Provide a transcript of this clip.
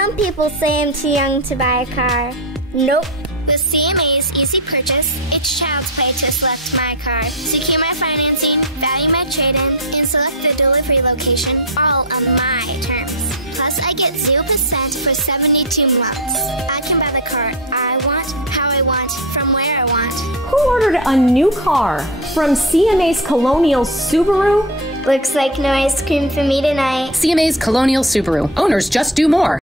Some people say I'm too young to buy a car. Nope. With CMA's Easy Purchase, it's child's play to select my car, secure my financing, value my trade-in, and select the delivery location, all on my terms. Plus, I get 0% for 72 months. I can buy the car I want, how I want, from where I want. Who ordered a new car from CMA's Colonial Subaru? Looks like no ice cream for me tonight. CMA's Colonial Subaru. Owners just do more.